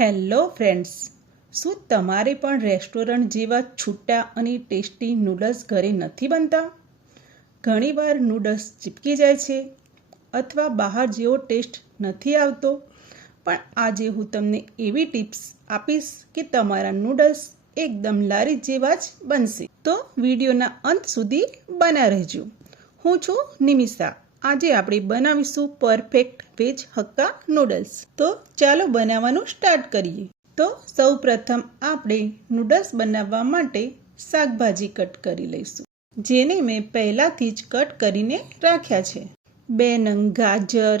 Hello friends, શું તમારે પણ રેસ્ટોરન્ટ જેવા છૂટા અને ટેસ્ટી નૂડલ્સ ઘરે નથી બનતા? ઘણીવાર નૂડલ્સ ચીપકી જાય છે અથવા બહાર જેવો ટેસ્ટ નથી આવતો. પણ આજે હું તમને એવી ટિપ્સ આપીશ કે તમારા નૂડલ્સ એકદમ લારી જેવા જ બનશે. તો વિડીયોના અંત સુધી બના રહેજો. હું છું નિમિષા. આજે આપણે બનાવીશું પરફેક્ટ વેજ હક્કા નૂડલ્સ તો ચાલો બનાવવાનું સ્ટાર્ટ કરીએ. તો સૌ પ્રથમ આપણે નૂડલ્સ બનાવવા માટે શાકભાજી કટ કરી લઈશું, જેને મેં પહેલાંથી જ કટ કરીને રાખ્યા છે. બે નંગ ગાજર,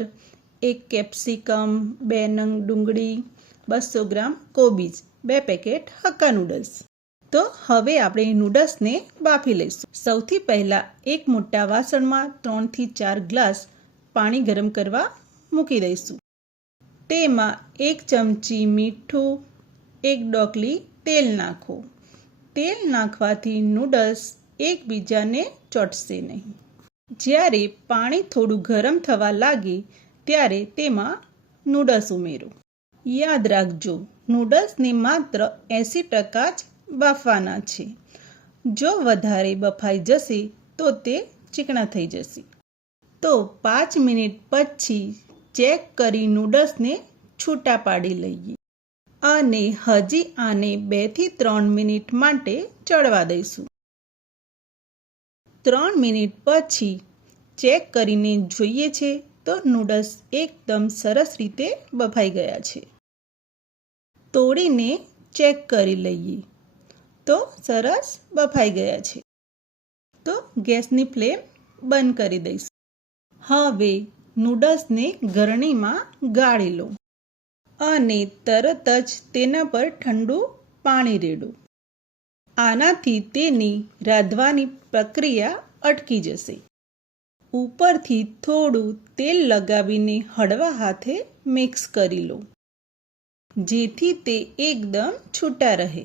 એક કેપ્સિકમ, બે નંગ ડુંગળી, બસો ગ્રામ કોબીજ, બે પેકેટ હક્કા નૂડલ્સ તો હવે આપણે નૂડલ્સને બાફી લઈશું. સૌથી પહેલાં એક મોટા વાસણમાં ત્રણથી ચાર ગ્લાસ પાણી ગરમ કરવા મૂકી દઈશું. તેમાં એક ચમચી મીઠું, એક ડોકલી તેલ નાખો. તેલ નાખવાથી નૂડલ્સ એકબીજાને ચોટશે નહીં. જ્યારે પાણી થોડું ગરમ થવા લાગે, ત્યારે તેમાં નૂડલ્સ ઉમેરો. યાદ રાખજો નૂડલ્સને માત્ર એંસી ટકા જ બાફવાના છે. જો વધારે બફાઈ જશે, તો તે ચીકણા થઈ જશે. તો પાંચ મિનિટ પછી ચેક કરી નૂડલ્સને છૂટા પાડી લઈએ અને હજી આને બેથી ત્રણ મિનિટ માટે ચડવા દઈશું. ત્રણ મિનિટ પછી ચેક કરીને જોઈએ છે તો નૂડલ્સ એકદમ સરસ રીતે બફાઈ ગયા છે. તોડીને ચેક કરી લઈએ. તો સરસ બફાઈ ગયા છે. તો ગેસની ફ્લેમ બંધ કરી દઈશ. હવે નૂડલ્સને ગરણીમાં ગાળી લો અને તરત જ તેના પર ઠંડુ પાણી રેડો. આનાથી તેની રાંધવાની પ્રક્રિયા અટકી જશે. ઉપરથી થોડું તેલ લગાવીને હળવા હાથે મિક્સ કરી લો, જેથી તે એકદમ છૂટા રહે.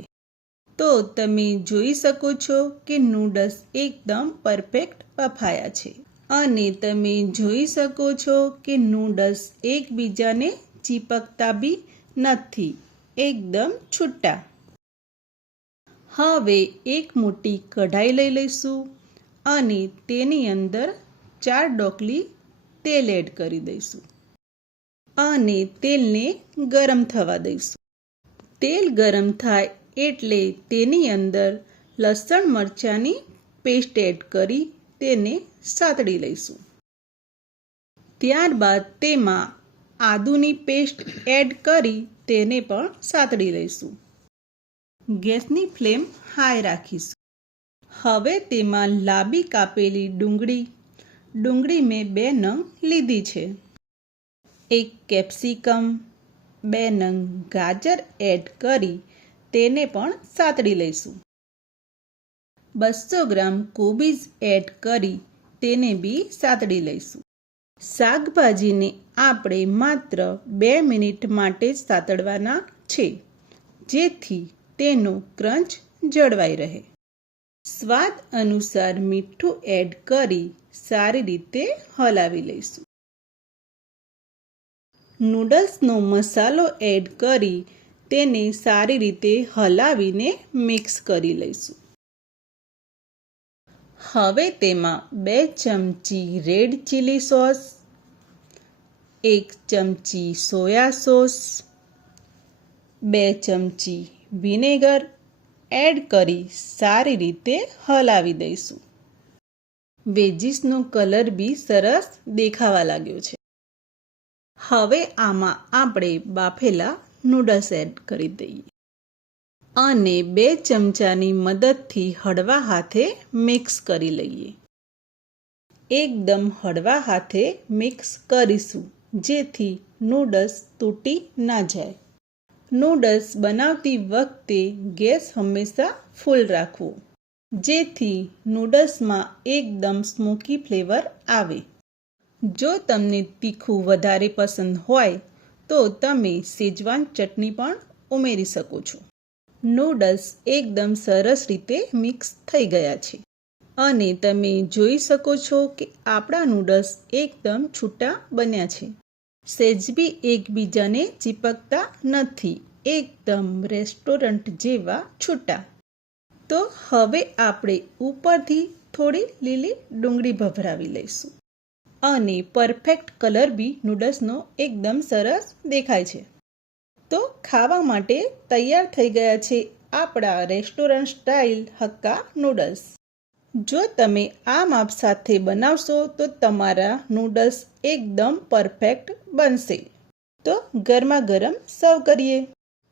તો તમે જોઈ શકો છો કે નૂડલ્સ એકદમ પરફેક્ટ બફાયા છે. અને તમે જોઈ શકો છો કે નૂડલ્સ એકબીજાને ચીપકતા બી નથી, એકદમ છૂટા. હવે એક મોટી કઢાઈ લઈ લઈશું અને તેની અંદર ચાર ડોકલી તેલ એડ કરી દઈશું. અને તેલને ગરમ થવા દઈશું. તેલ ગરમ થાય એટલે તેની અંદર લસણ મરચાંની પેસ્ટ એડ કરી તેને સાતડી લઈશું. ત્યારબાદ તેમાં આદુની પેસ્ટ એડ કરી તેને પણ સાતડી લઈશું. ગેસની ફ્લેમ હાઈ રાખીશું. હવે તેમાં લાંબી કાપેલી ડુંગળી ડુંગળી મેં બે નંગ લીધી છે. એક કેપ્સિકમ, બે નંગ ગાજર એડ કરી તેને પણ સાતડી લઈશું. બસો ગ્રામ કોબીજ એડ કરી તેને બી સાતડી લઈશું. શાકભાજીને આપણે માત્ર બે મિનિટ માટે જ સાતડવાના છે, જેથી તેનો ક્રંચ જળવાઈ રહે. સ્વાદ અનુસાર મીઠું એડ કરી સારી રીતે હલાવી લઈશું. નૂડલ્સનો મસાલો એડ કરી તેને સારી રીતે હલાવીને મિક્સ કરી લઈશું. હવે તેમાં બે ચમચી રેડ ચીલી સોસ એક ચમચી સોયા સોસ બે ચમચી વિનેગર એડ કરી સારી રીતે હલાવી દઈશું. વેજીસનો કલર બી સરસ દેખાવા લાગ્યો છે. હવે આમાં આપણે બાફેલા નૂડલ્સ એડ કરી દઈએ. અને બે ચમચાની મદદથી હળવા હાથે મિક્સ કરી લઈએ. એકદમ હળવા હાથે મિક્સ કરીશું, જેથી નૂડલ્સ તૂટી ના જાય. નૂડલ્સ બનાવતી વખતે ગેસ હંમેશા ફૂલ રાખવો, જેથી નૂડલ્સમાં એકદમ સ્મોકી ફ્લેવર આવે. જો તમને તીખું વધારે પસંદ હોય તો તમે સેજવાન ચટણી પણ ઉમેરી શકો છો. નૂડલ્સ એકદમ સરસ રીતે મિક્સ થઈ ગયા છે. અને તમે જોઈ શકો છો કે આપણા નૂડલ્સ એકદમ છૂટા બન્યા છે. સેજબી એકબીજાને ચીપકતા નથી. એકદમ રેસ્ટોરન્ટ જેવા છૂટા. તો હવે આપણે ઉપરથી થોડી લીલી ડુંગળી ભભરાવી લઈશું. અને પરફેક્ટ કલર બી નૂડલ્સનો એકદમ સરસ દેખાય છે. તો ખાવા માટે તૈયાર થઈ ગયા છે આપણા રેસ્ટોરન્ટ સ્ટાઇલ હક્કા નૂડલ્સ જો તમે આ માપ સાથે બનાવશો તો તમારા નૂડલ્સ એકદમ પરફેક્ટ બનશે. તો ગરમા ગરમ સર્વ કરીએ.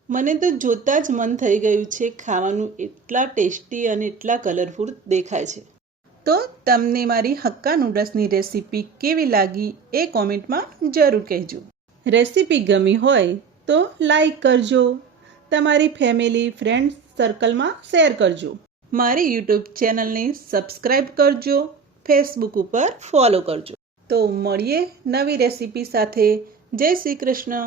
મને તો જોતાં જ મન થઈ ગયું છે ખાવાનું એટલા ટેસ્ટી અને એટલા કલરફુલ દેખાય છે. તો તમને મારી હક્કા નૂડલ્સની રેસીપી કેવી લાગી એ કોમેન્ટમાં જરૂર કહેજો. રેસીપી ગમી હોય તો લાઈક કરજો. તમારી ફેમિલી ફ્રેન્ડ સર્કલમાં શેર કરજો. મારી યુટ્યુબ ચેનલને સબસ્ક્રાઈબ કરજો. ફેસબુક ઉપર ફોલો કરજો. તો મળીએ નવી રેસીપી સાથે. જય શ્રી કૃષ્ણ.